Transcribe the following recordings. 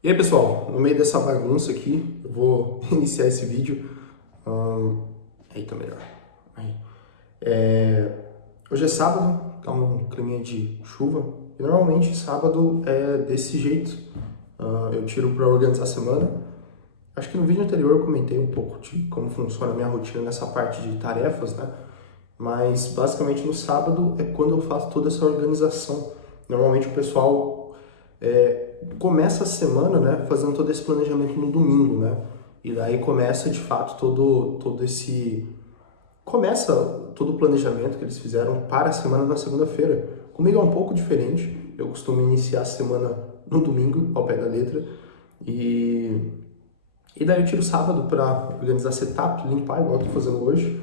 E aí pessoal, no meio dessa bagunça aqui, eu vou iniciar esse vídeo. Aí tá melhor. Aí. Hoje é sábado, tá um climinha de chuva. E normalmente sábado é desse jeito. Eu tiro para organizar a semana. Acho que no vídeo anterior eu comentei um pouco de como funciona a minha rotina nessa parte de tarefas, né? Mas basicamente no sábado é quando eu faço toda essa organização. Normalmente o pessoal começa a semana, né, fazendo todo esse planejamento no domingo, né? E daí começa de fato todo esse começa todo o planejamento que eles fizeram para a semana na segunda-feira. Comigo é um pouco diferente. Eu costumo iniciar a semana no domingo, ao pé da letra, e daí eu tiro sábado para organizar setup, limpar igual eu tô fazendo hoje,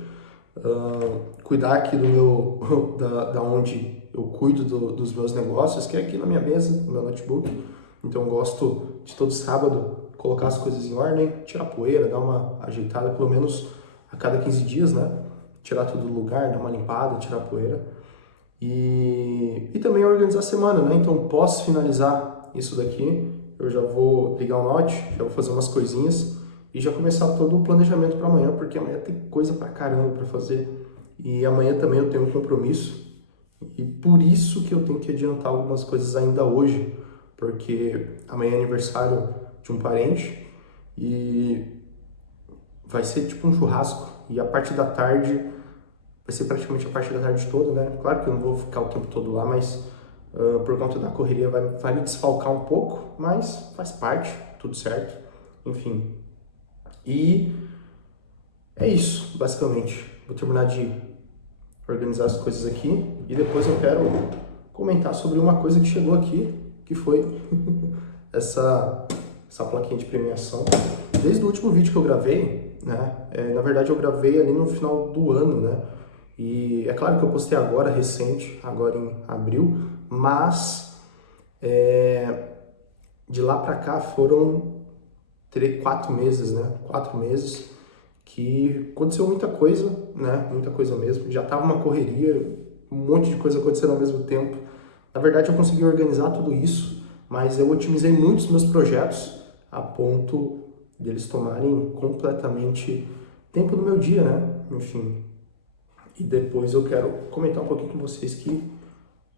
cuidar aqui do meu da onde eu cuido dos meus negócios, que é aqui na minha mesa, no meu notebook. Então eu gosto de todo sábado colocar as coisas em ordem, tirar poeira, dar uma ajeitada pelo menos a cada 15 dias, né? Tirar tudo do lugar, dar uma limpada, tirar poeira. E também organizar a semana, né? Então posso finalizar isso daqui, eu já vou ligar o Note, já vou fazer umas coisinhas e já começar todo o planejamento para amanhã, porque amanhã tem coisa pra caramba para fazer. E amanhã também eu tenho um compromisso e por isso que eu tenho que adiantar algumas coisas ainda hoje, porque amanhã é aniversário de um parente e vai ser tipo um churrasco e a parte da tarde vai ser praticamente a parte da tarde toda, né? Claro que eu não vou ficar o tempo todo lá, mas por conta da correria vai me desfalcar um pouco, mas faz parte, tudo certo, enfim. E é isso, basicamente. Vou terminar de organizar as coisas aqui e depois eu quero comentar sobre uma coisa que chegou aqui, que foi essa plaquinha de premiação. Desde o último vídeo que eu gravei, né? Na verdade eu gravei ali no final do ano, né? E é claro que eu postei agora, recente, agora em abril, mas de lá pra cá foram 4 meses, né? 4 meses que aconteceu muita coisa, né? Muita coisa mesmo. Já tava uma correria, um monte de coisa acontecendo ao mesmo tempo. Na verdade, eu consegui organizar tudo isso, mas eu otimizei muitos meus projetos a ponto de eles tomarem completamente tempo do meu dia, né? Enfim. E depois eu quero comentar um pouquinho com vocês que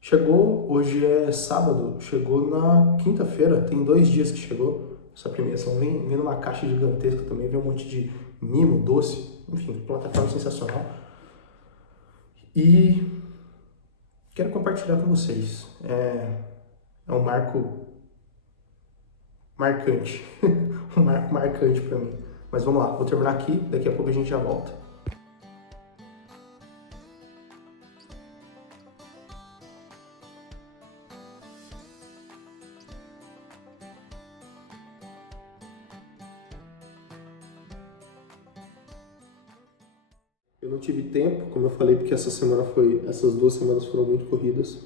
chegou, hoje é sábado, chegou na quinta-feira, tem 2 dias que chegou essa premiação. Vem numa caixa gigantesca também, vem um monte de mimo, doce, enfim, plataforma sensacional. E quero compartilhar com vocês. É um marco marcante, um marco marcante para mim. Mas vamos lá, vou terminar aqui, daqui a pouco a gente já volta. Eu não tive tempo, como eu falei, porque essas 2 semanas foram muito corridas,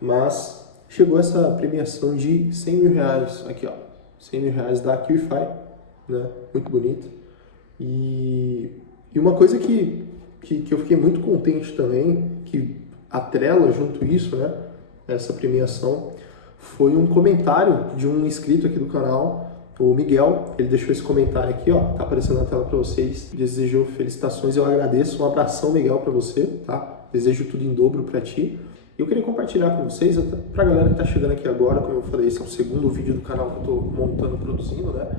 mas chegou essa premiação de 100 mil reais, aqui ó, 100 mil reais da QIFI, né, muito bonita. E uma coisa que eu fiquei muito contente também, que atrela junto isso, né, essa premiação, foi um comentário de um inscrito aqui do canal, o Miguel. Ele deixou esse comentário aqui, ó, tá aparecendo na tela para vocês. Desejou felicitações, eu agradeço. Um abração, Miguel, para você, tá? Desejo tudo em dobro para ti. E eu queria compartilhar com vocês, pra galera que tá chegando aqui agora, como eu falei, esse é o segundo vídeo do canal que eu tô montando, produzindo, né?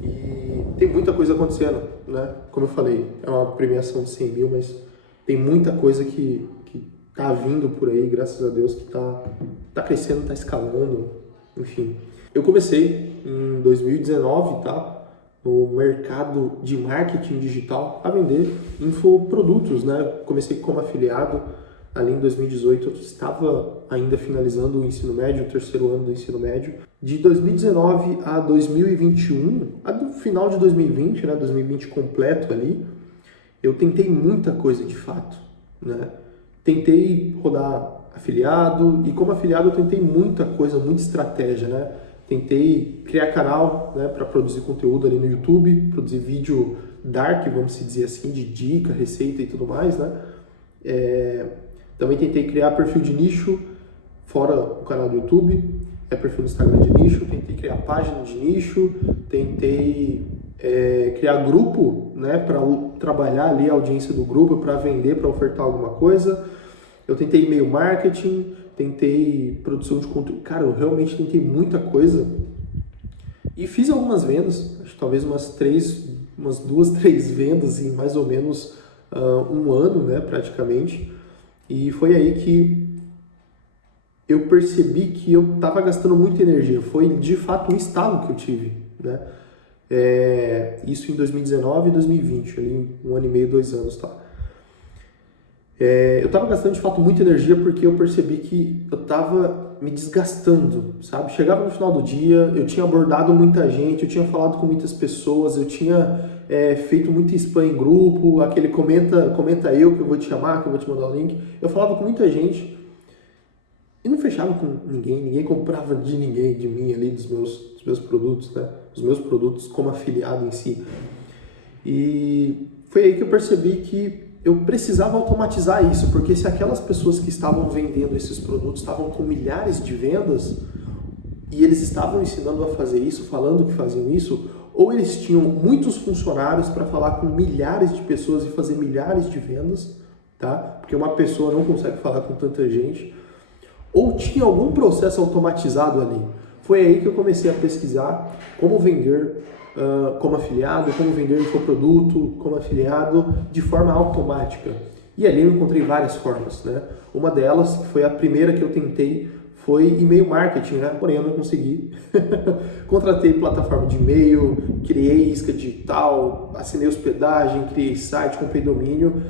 E tem muita coisa acontecendo, né? Como eu falei, é uma premiação de 100 mil, mas tem muita coisa que tá vindo por aí, graças a Deus, que tá crescendo, tá escalando, enfim. Eu comecei em 2019, tá? No mercado de marketing digital a vender infoprodutos, né? Comecei como afiliado ali em 2018, eu estava ainda finalizando o ensino médio, o terceiro ano do ensino médio. De 2019 a 2021, do final de 2020, né? 2020 completo ali, eu tentei muita coisa de fato, né? Tentei rodar afiliado e como afiliado eu tentei muita coisa, muita estratégia, né? Tentei criar canal, né, para produzir conteúdo ali no YouTube, produzir vídeo dark, vamos se dizer assim, de dica, receita e tudo mais, né? Também tentei criar perfil de nicho fora o canal do YouTube. perfil no Instagram de nicho, tentei criar página de nicho, tentei criar grupo, né, para trabalhar ali a audiência do grupo, para vender, para ofertar alguma coisa. Eu tentei e-mail marketing, tentei produção de conteúdo. Cara, eu realmente tentei muita coisa e fiz algumas vendas, acho que talvez umas 2, 3 vendas em mais ou menos um ano, né, praticamente. E foi aí que eu percebi que eu estava gastando muita energia. Foi de fato um estalo que eu tive, né? Isso em 2019 e 2020, ali 1 ano e meio, 2 anos, tá? Eu estava gastando de fato muita energia porque eu percebi que eu estava me desgastando, sabe? Chegava no final do dia, eu tinha abordado muita gente, eu tinha falado com muitas pessoas, eu tinha feito muito spam em grupo, aquele comenta eu que eu vou te chamar, que eu vou te mandar o link. Eu falava com muita gente e não fechava com ninguém comprava de ninguém, de mim ali, dos meus produtos, né? Os meus produtos como afiliado em si. E foi aí que eu percebi que eu precisava automatizar isso, porque se aquelas pessoas que estavam vendendo esses produtos estavam com milhares de vendas e eles estavam ensinando a fazer isso, falando que faziam isso, ou eles tinham muitos funcionários para falar com milhares de pessoas e fazer milhares de vendas, tá? Porque uma pessoa não consegue falar com tanta gente, ou tinha algum processo automatizado ali. Foi aí que eu comecei a pesquisar como vender como afiliado, como vender infoproduto, como afiliado de forma automática. E ali eu encontrei várias formas, né? Uma delas, que foi a primeira que eu tentei, foi e-mail marketing, né? Porém eu não consegui. Contratei plataforma de e-mail, criei isca digital, assinei hospedagem, criei site, comprei domínio.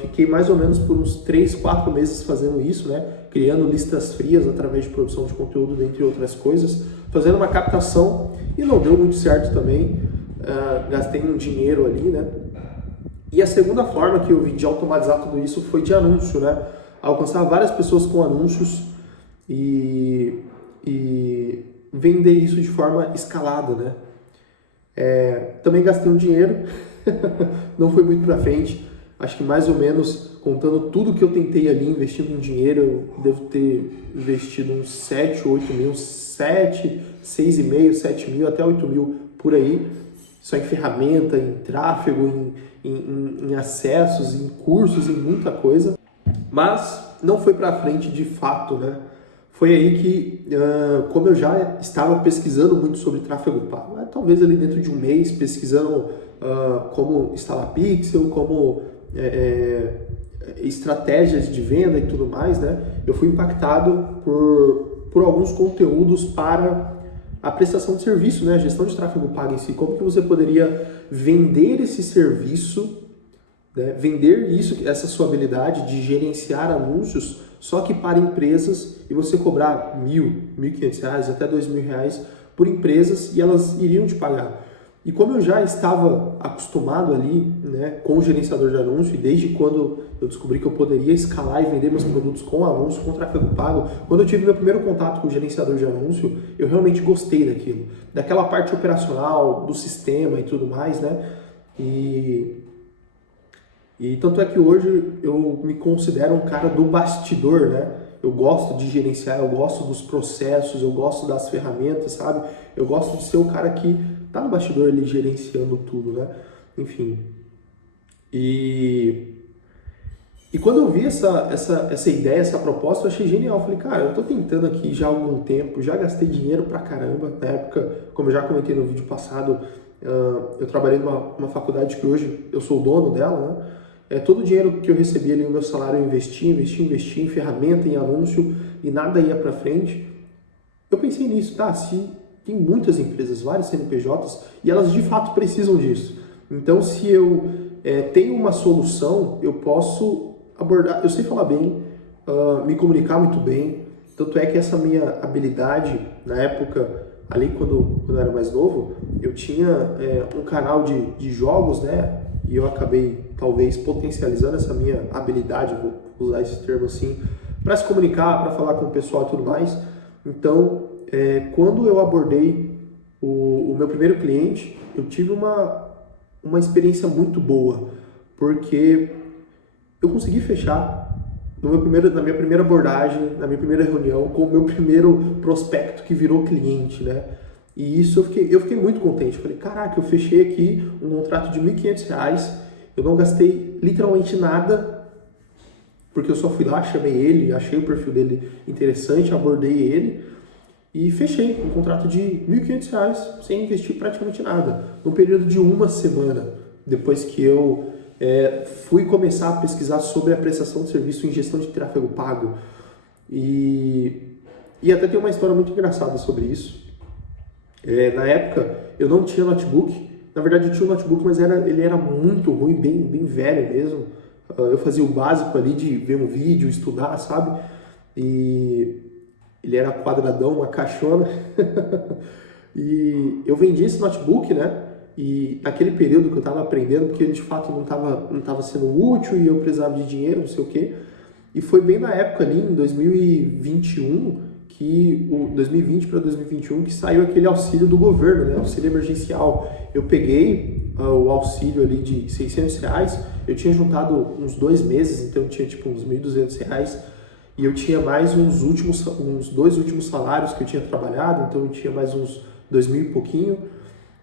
Fiquei mais ou menos por uns 3, 4 meses fazendo isso, né? Criando listas frias através de produção de conteúdo, dentre outras coisas, fazendo uma captação e não deu muito certo também, gastei um dinheiro ali, né? E a segunda forma que eu vi de automatizar tudo isso foi de anúncio, né? Alcançar várias pessoas com anúncios e vender isso de forma escalada, né? Também gastei um dinheiro, não foi muito pra frente. Acho que mais ou menos, contando tudo que eu tentei ali, investindo um dinheiro, eu devo ter investido uns 7, 8 mil, 7, 6,5, 7 mil, até 8 mil por aí, só em ferramenta, em tráfego, em acessos, em cursos, em muita coisa. Mas não foi para frente de fato, né? Foi aí que, como eu já estava pesquisando muito sobre tráfego pago, talvez ali dentro de um mês, pesquisando como instalar pixel, como estratégias de venda e tudo mais, né? Eu fui impactado por alguns conteúdos para a prestação de serviço, né? A gestão de tráfego pago em si. Como que você poderia vender esse serviço, né? Vender isso, essa sua habilidade de gerenciar anúncios, só que para empresas, e você cobrar R$1.000, R$1.500, até R$2.000 por empresas e elas iriam te pagar. E como eu já estava acostumado ali, né, com o gerenciador de anúncio, e desde quando eu descobri que eu poderia escalar e vender meus produtos com anúncio, com tráfego pago, quando eu tive meu primeiro contato com o gerenciador de anúncio, eu realmente gostei daquilo. Daquela parte operacional, do sistema e tudo mais, né? E tanto é que hoje eu me considero um cara do bastidor, né? Eu gosto de gerenciar, eu gosto dos processos, eu gosto das ferramentas, sabe? Eu gosto de ser o cara que tá no bastidor ali gerenciando tudo, né? Enfim. E quando eu vi essa ideia, essa proposta, eu achei genial. Eu falei, cara, eu tô tentando aqui já há algum tempo, já gastei dinheiro pra caramba. Na época, como eu já comentei no vídeo passado, eu trabalhei numa faculdade que hoje eu sou o dono dela, né? Todo o dinheiro que eu recebia ali, o meu salário eu investia em ferramenta, em anúncio, e nada ia pra frente. Eu pensei nisso, tá? Se tem muitas empresas, vários CNPJs, e elas de fato precisam disso. Então, se eu tenho uma solução, eu posso abordar, eu sei falar bem, me comunicar muito bem, tanto é que essa minha habilidade, na época, ali quando eu era mais novo, eu tinha um canal de jogos, né? E eu acabei, talvez, potencializando essa minha habilidade, vou usar esse termo assim, para se comunicar, para falar com o pessoal e tudo mais. Então, quando eu abordei o meu primeiro cliente, eu tive uma experiência muito boa, porque eu consegui fechar na minha primeira abordagem, na minha primeira reunião, com o meu primeiro prospecto que virou cliente, né? E isso eu fiquei muito contente. Eu falei, caraca, eu fechei aqui um contrato de R$ 1.500, eu não gastei literalmente nada, porque eu só fui lá, chamei ele, achei o perfil dele interessante, abordei ele e fechei um contrato de R$ 1.500 sem investir praticamente nada, no período de uma semana, depois que eu fui começar a pesquisar sobre a prestação de serviço em gestão de tráfego pago. E até tem uma história muito engraçada sobre isso. Na época, eu não tinha notebook. Na verdade, eu tinha um notebook, mas ele era muito ruim, bem velho mesmo. Eu fazia o básico ali de ver um vídeo, estudar, sabe? E ele era quadradão, uma caixona. E eu vendi esse notebook, né? E naquele período que eu estava aprendendo, porque ele de fato não tava sendo útil e eu precisava de dinheiro, não sei o quê. E foi bem na época ali, em 2021, 2020 para 2021, que saiu aquele auxílio do governo, né? Auxílio emergencial. Eu peguei o auxílio ali de R$ 600, eu tinha juntado uns 2 meses, então eu tinha tipo uns R$ 1.200, e eu tinha mais uns 2 últimos salários que eu tinha trabalhado, então eu tinha mais uns 2.000 e pouquinho,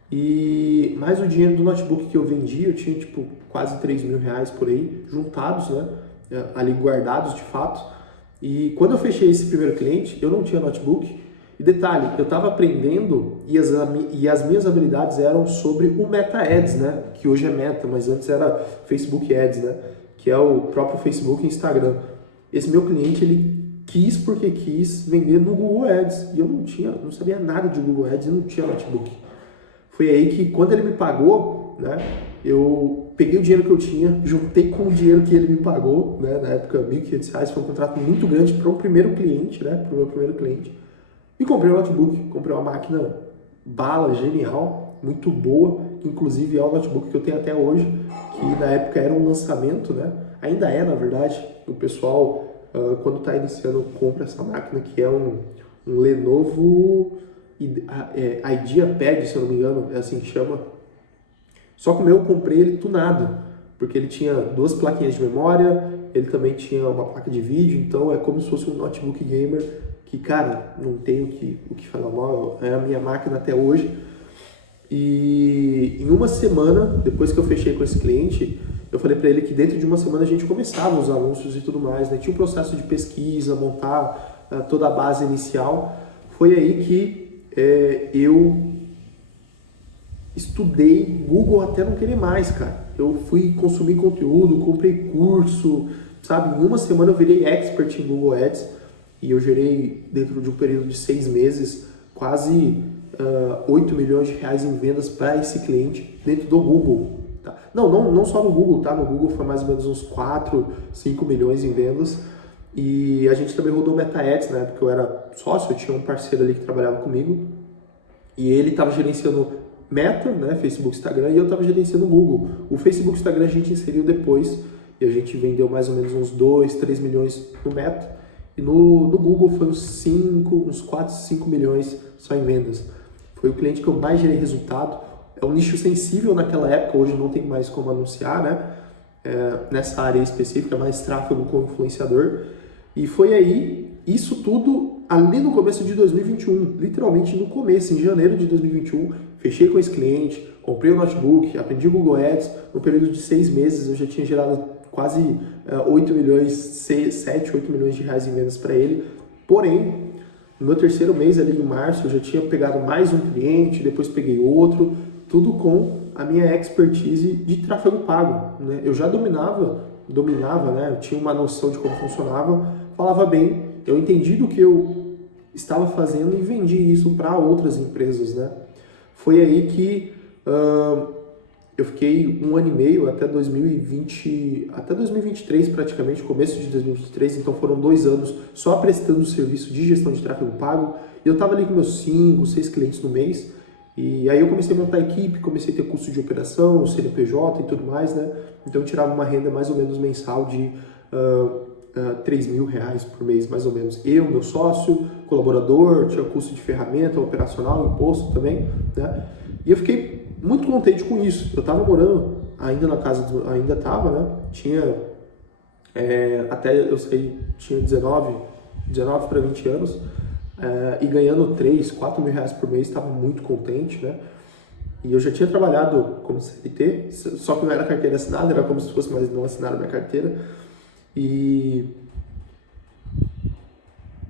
e mais o dinheiro do notebook que eu vendi, eu tinha tipo quase R$ 3.000 por aí, juntados, né? Ali guardados de fato. E quando eu fechei esse primeiro cliente, eu não tinha notebook. E detalhe, eu estava aprendendo e as minhas habilidades eram sobre o Meta Ads, né? Que hoje é Meta, mas antes era Facebook Ads, né? Que é o próprio Facebook e Instagram. Esse meu cliente, ele quis porque quis vender no Google Ads. E eu não sabia nada de Google Ads e não tinha notebook. Foi aí que, quando ele me pagou, né? Eu peguei o dinheiro que eu tinha, juntei com o dinheiro que ele me pagou, né? Na época, R$ 1.500, foi um contrato muito grande para o primeiro cliente, né? Para o meu primeiro cliente. E comprei um notebook, comprei uma máquina bala, genial, muito boa, que inclusive é o notebook que eu tenho até hoje, que na época era um lançamento, né? Ainda é, na verdade. O pessoal, quando está iniciando, compra essa máquina, que é um Lenovo IdeaPad, se eu não me engano, é assim que chama. Só que o meu eu comprei ele tunado, porque ele tinha 2 plaquinhas de memória, ele também tinha uma placa de vídeo, então é como se fosse um notebook gamer que, cara, não tenho o que falar mal, é a minha máquina até hoje. E em uma semana, depois que eu fechei com esse cliente, eu falei para ele que dentro de uma semana a gente começava os anúncios e tudo mais, né? Tinha um processo de pesquisa, montar toda a base inicial. Foi aí que eu estudei Google até não querer mais, cara. Eu fui consumir conteúdo, comprei curso, sabe? Em uma semana eu virei expert em Google Ads e eu gerei, dentro de um período de 6 meses, quase R$ 8 milhões em vendas para esse cliente dentro do Google. Tá? Não só no Google, tá? No Google foi mais ou menos uns 4, 5 milhões em vendas. E a gente também rodou Meta Ads, né? Porque eu era sócio, eu tinha um parceiro ali que trabalhava comigo e ele estava gerenciando Meta, né, Facebook, Instagram, e eu estava gerenciando o Google. O Facebook e Instagram a gente inseriu depois e a gente vendeu mais ou menos uns 2, 3 milhões no Meta. E no Google foi uns 4, 5 milhões só em vendas. Foi o cliente que eu mais gerei resultado. É um nicho sensível naquela época, hoje não tem mais como anunciar, né? Nessa área específica, mais tráfego com influenciador. E foi aí, isso tudo ali no começo de 2021, literalmente no começo, em janeiro de 2021, fechei com esse cliente, comprei o notebook, aprendi Google Ads, no período de 6 meses eu já tinha gerado quase 8 milhões, 7, 8 milhões de reais em vendas para ele. Porém, no meu terceiro mês ali em março, eu já tinha pegado mais um cliente, depois peguei outro, tudo com a minha expertise de tráfego pago, né? Eu já dominava, né? Eu tinha uma noção de como funcionava, falava bem, eu entendi do que eu estava fazendo e vendi isso para outras empresas, né? Foi aí que eu fiquei 1 ano e meio até 2023 praticamente, começo de 2023, então foram 2 anos só prestando serviço de gestão de tráfego pago. E eu estava ali com meus 5, 6 clientes no mês. E aí eu comecei a montar a equipe, comecei a ter custo de operação, CNPJ e tudo mais, né? Então eu tirava uma renda mais ou menos mensal de R$ 3.000 por mês, mais ou menos. Eu, meu sócio, colaborador, tinha custo de ferramenta, operacional, imposto também, né? E eu fiquei muito contente com isso. Eu estava morando ainda na casa, ainda estava, né? Tinha até eu saí, tinha 19 para 20 anos, e ganhando 3, 4 mil reais por mês, estava muito contente, né? E eu já tinha trabalhado como CLT, só que não era carteira assinada, era como se fosse, mas não assinaram minha carteira. E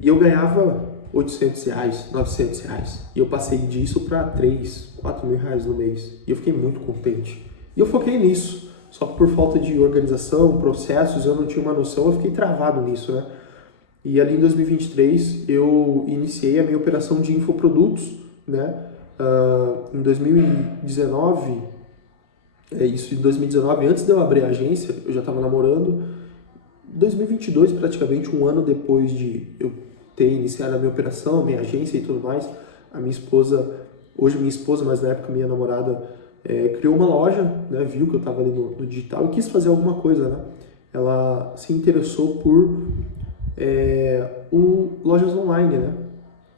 eu ganhava 800 reais, 900 reais. E eu passei disso para 3, 4 mil reais no mês. E eu fiquei muito contente. E eu foquei nisso. Só que por falta de organização, processos, eu não tinha uma noção, eu fiquei travado nisso, né? E ali em 2023 eu iniciei a minha operação de infoprodutos, né? Em 2019, isso em 2019, antes de eu abrir a agência, eu já estava namorando. 2022, praticamente um ano depois de eu ter iniciado a minha operação, a minha agência e tudo mais, a minha esposa, hoje minha esposa, mas na época minha namorada, criou uma loja, né, viu que eu estava ali no digital e quis fazer alguma coisa, né? Ela se interessou por lojas online, né?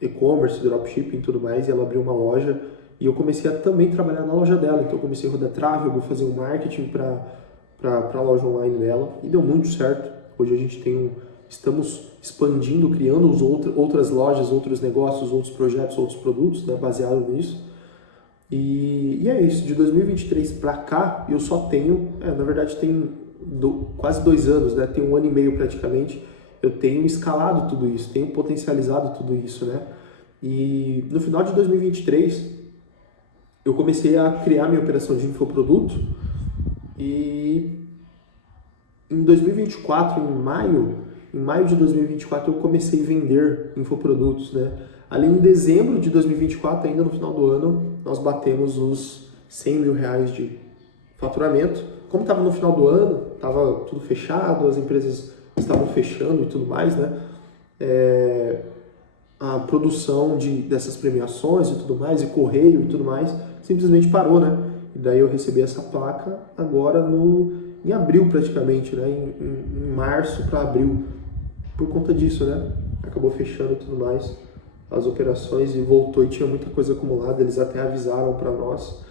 E-commerce, dropshipping e tudo mais, e ela abriu uma loja e eu comecei a também trabalhar na loja dela, então eu comecei a rodar tráfego, fazer um marketing para a loja online dela e deu muito certo. Hoje a gente estamos expandindo, criando outras lojas, outros negócios, outros projetos, outros produtos, né, baseado nisso. E é isso, de 2023 para cá eu só tenho, na verdade tem quase 2 anos, né, tem 1 ano e meio praticamente, eu tenho escalado tudo isso, tenho potencializado tudo isso, né? E no final de 2023 eu comecei a criar minha operação de infoproduto e em 2024, em maio de 2024 eu comecei a vender infoprodutos, né? Ali em dezembro de 2024, ainda no final do ano, nós batemos os 100 mil reais de faturamento. Como estava no final do ano, estava tudo fechado, as empresas estavam fechando e tudo mais, né? A produção dessas premiações e tudo mais, e correio e tudo mais, simplesmente parou, né? E daí eu recebi essa placa agora em abril praticamente, né? Em março para abril, por conta disso, né? Acabou fechando e tudo mais as operações e voltou e tinha muita coisa acumulada, eles até avisaram para nós.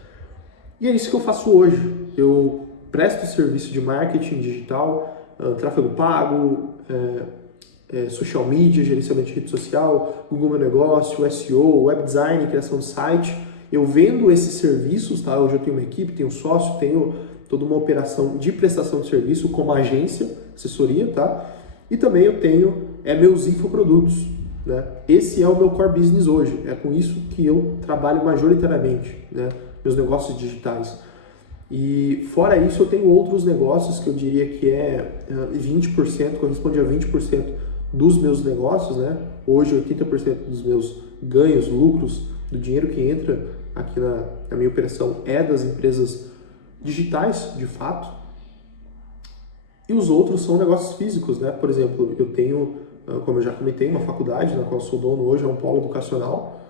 E é isso que eu faço hoje. Eu presto serviço de marketing digital, tráfego pago, social media, gerenciamento de rede social, Google Meu Negócio, SEO, web design, criação de site. Eu vendo esses serviços, tá? Hoje eu tenho uma equipe, tenho um sócio, tenho toda uma operação de prestação de serviço como agência, assessoria, tá? E também eu tenho meus infoprodutos, né? Esse é o meu core business hoje, é com isso que eu trabalho majoritariamente, né? Meus negócios digitais. E fora isso eu tenho outros negócios que eu diria que 20%, corresponde a 20% dos meus negócios, né? Hoje 80% dos meus ganhos, lucros, do dinheiro que entra aqui na minha operação é das empresas digitais, de fato. E os outros são negócios físicos, né? Por exemplo, eu tenho, como eu já comentei, uma faculdade na qual eu sou dono hoje, é um polo educacional,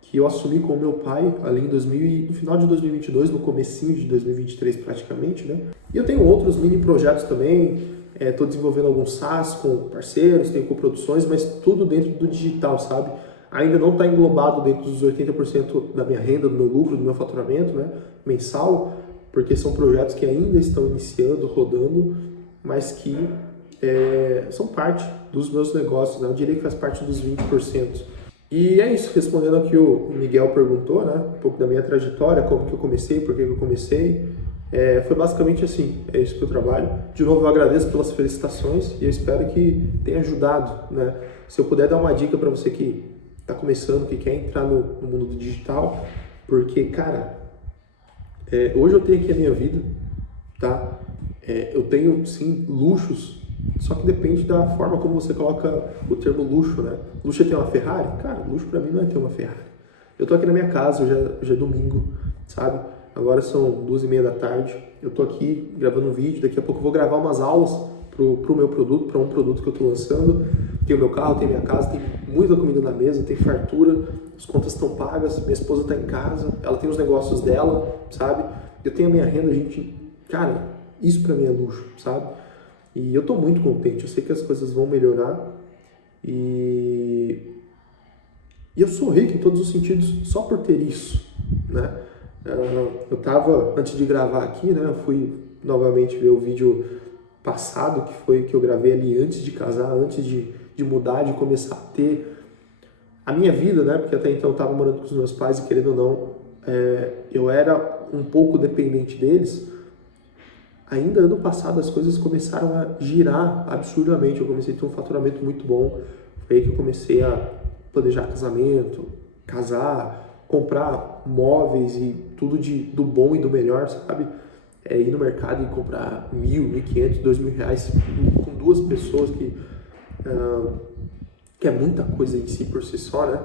que eu assumi com o meu pai ali no final de 2022, no comecinho de 2023 praticamente, né? E eu tenho outros mini projetos também, estou desenvolvendo alguns SaaS com parceiros, tenho coproduções, mas tudo dentro do digital, sabe? Ainda não está englobado dentro dos 80% da minha renda, do meu lucro, do meu faturamento, né, mensal, porque são projetos que ainda estão iniciando, rodando, mas que são parte dos meus negócios, né? Eu diria que faz parte dos 20%. E é isso, respondendo ao que o Miguel perguntou, né, um pouco da minha trajetória, como que eu comecei, por que eu comecei, foi basicamente assim, é isso que eu trabalho. De novo, eu agradeço pelas felicitações e eu espero que tenha ajudado, né? Se eu puder dar uma dica para você que está começando, que quer entrar no mundo do digital, porque, cara, hoje eu tenho aqui a minha vida, tá? Eu tenho, sim, luxos, só que depende da forma como você coloca o termo luxo, né? Luxo é ter uma Ferrari? Cara, luxo para mim não é ter uma Ferrari. Eu tô aqui na minha casa, hoje é domingo, sabe? Agora são 2h30 da tarde, eu tô aqui gravando um vídeo, daqui a pouco eu vou gravar umas aulas pro meu produto, para um produto que eu tô lançando. Tem o meu carro, tem minha casa, tem muita comida na mesa, tem fartura, as contas estão pagas, minha esposa está em casa, ela tem os negócios dela, sabe? Eu tenho a minha renda, cara, isso para mim é luxo, sabe? E eu tô muito contente, eu sei que as coisas vão melhorar e eu sou rico em todos os sentidos só por ter isso, né? Eu tava, antes de gravar aqui, né, eu fui novamente ver o vídeo passado, que foi que eu gravei ali antes de casar, antes de mudar, de começar a ter a minha vida, né? Porque até então eu estava morando com os meus pais e, querendo ou não, eu era um pouco dependente deles. Ainda ano passado as coisas começaram a girar absurdamente, eu comecei a ter um faturamento muito bom, foi aí que eu comecei a planejar casamento, casar, comprar móveis e tudo do bom e do melhor, sabe? Ir no mercado e comprar 1.000, 1.500, 2.000 reais com duas pessoas que é muita coisa em si por si só, né?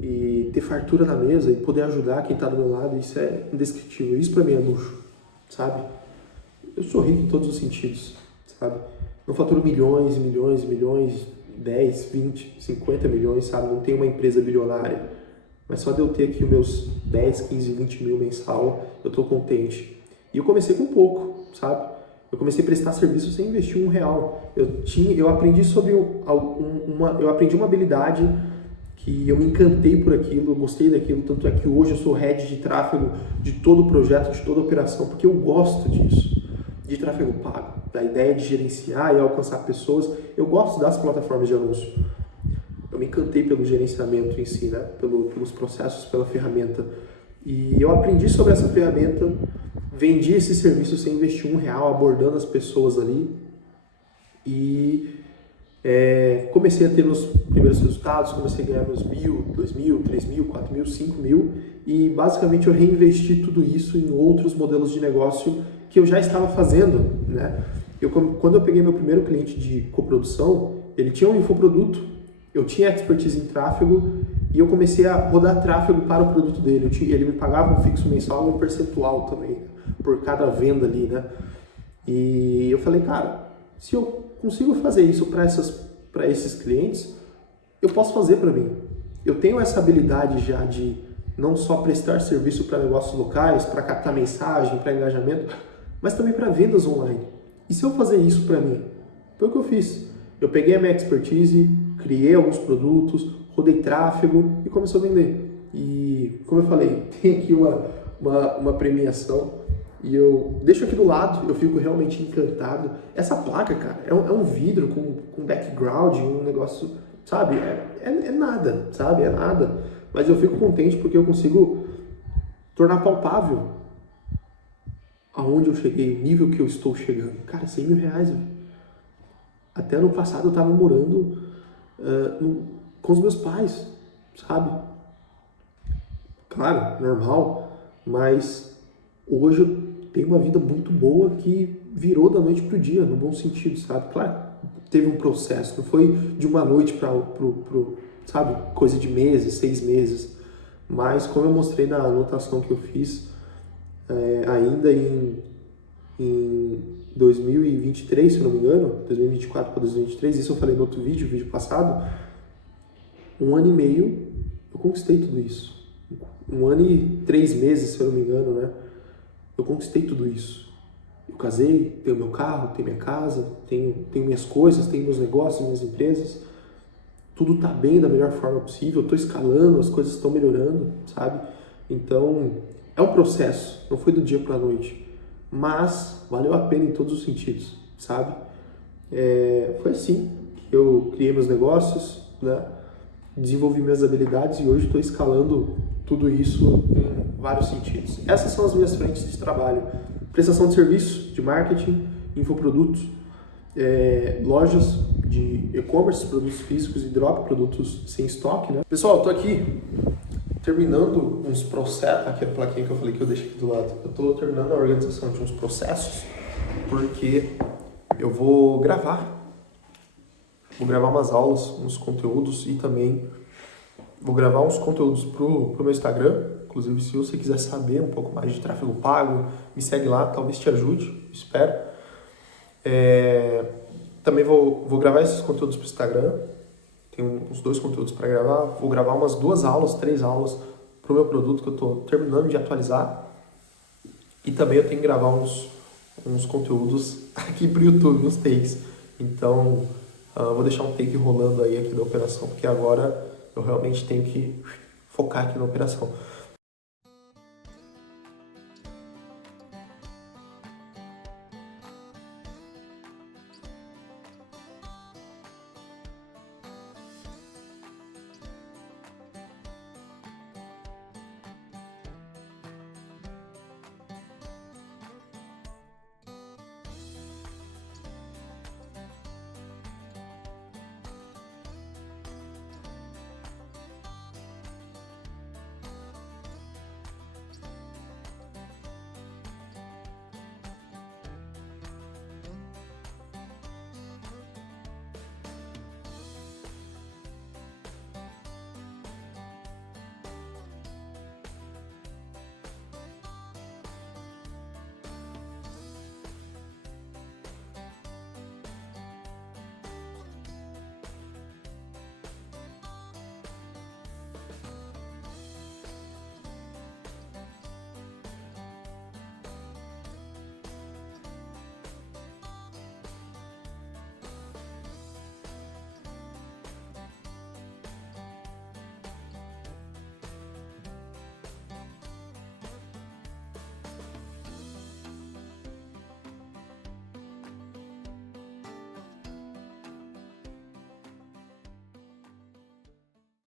E ter fartura na mesa e poder ajudar quem tá do meu lado, isso é indescritível, isso pra mim é luxo, sabe? Eu sou rico em todos os sentidos, sabe? Não faturo milhões e milhões e milhões, 10, 20, 50 milhões, sabe? Não tenho uma empresa bilionária. Mas só de eu ter aqui os meus 10, 15, 20 mil mensal, eu tô contente. E eu comecei com pouco, sabe? Eu comecei a prestar serviço sem investir R$1. Eu aprendi eu aprendi uma habilidade que eu me encantei por aquilo, eu gostei daquilo, tanto é que hoje eu sou head de tráfego de todo o projeto, de toda a operação, porque eu gosto disso. De tráfego pago, da ideia de gerenciar e alcançar pessoas. Eu gosto das plataformas de anúncio. Eu me encantei pelo gerenciamento em si, né? Pelos processos, pela ferramenta. E eu aprendi sobre essa ferramenta, vendi esse serviço sem investir R$1, abordando as pessoas ali. E comecei a ter meus primeiros resultados, comecei a ganhar meus 1.000, 2.000, 3.000, 4.000, 5.000. E basicamente eu reinvesti tudo isso em outros modelos de negócio que eu já estava fazendo, né? Quando eu peguei meu primeiro cliente de coprodução, ele tinha um infoproduto, eu tinha expertise em tráfego e eu comecei a rodar tráfego para o produto dele. Ele me pagava um fixo mensal e um percentual também, por cada venda ali, né? E eu falei, cara, se eu consigo fazer isso para esses clientes, eu posso fazer para mim. Eu tenho essa habilidade já de não só prestar serviço para negócios locais, para captar mensagem, para engajamento, mas também para vendas online. E se eu fazer isso para mim? Foi o que eu fiz. Eu peguei a minha expertise, criei alguns produtos, rodei tráfego e comecei a vender. E, como eu falei, tem aqui uma premiação e eu deixo aqui do lado, eu fico realmente encantado. Essa placa, cara, é um vidro com background, um negócio, sabe? É nada, sabe? É nada. Mas eu fico contente porque eu consigo tornar palpável aonde eu cheguei, o nível que eu estou chegando. Cara, R$100.000, velho. Até ano passado eu estava morando com os meus pais, sabe? Claro, normal, mas hoje eu tenho uma vida muito boa que virou da noite pro dia, no bom sentido, sabe? Claro, teve um processo, não foi de uma noite pro sabe? Coisa de meses, 6 meses. Mas como eu mostrei na anotação que eu fiz, ainda em 2023, se eu não me engano, 2024 para 2023, isso eu falei no outro vídeo passado, 1 ano e meio eu conquistei tudo isso. 1 ano e 3 meses, se eu não me engano, né? Eu conquistei tudo isso. Eu casei, tenho meu carro, tenho minha casa, tenho minhas coisas, tenho meus negócios, minhas empresas. Tudo tá bem da melhor forma possível, eu tô escalando, as coisas estão melhorando, sabe? Então, é um processo, não foi do dia para a noite, mas valeu a pena em todos os sentidos, sabe? Foi assim que eu criei meus negócios, né? Desenvolvi minhas habilidades e hoje estou escalando tudo isso em vários sentidos. Essas são as minhas frentes de trabalho: prestação de serviço, de marketing, infoprodutos, lojas de e-commerce, produtos físicos e drop, produtos sem estoque, né? Pessoal, eu tô aqui terminando uns processos, aqui a plaquinha que eu falei que eu deixei aqui do lado. Eu tô terminando a organização de uns processos porque eu vou gravar umas aulas, uns conteúdos e também vou gravar uns conteúdos pro meu Instagram. Inclusive, se você quiser saber um pouco mais de tráfego pago, me segue lá, talvez te ajude, espero. Também vou gravar esses conteúdos pro Instagram. Tem uns 2 conteúdos para gravar. Vou gravar umas 2 aulas, 3 aulas pro meu produto que eu tô terminando de atualizar. E também eu tenho que gravar uns conteúdos aqui pro YouTube, uns takes. Então, vou deixar um take rolando aí aqui da operação, porque agora eu realmente tenho que focar aqui na operação.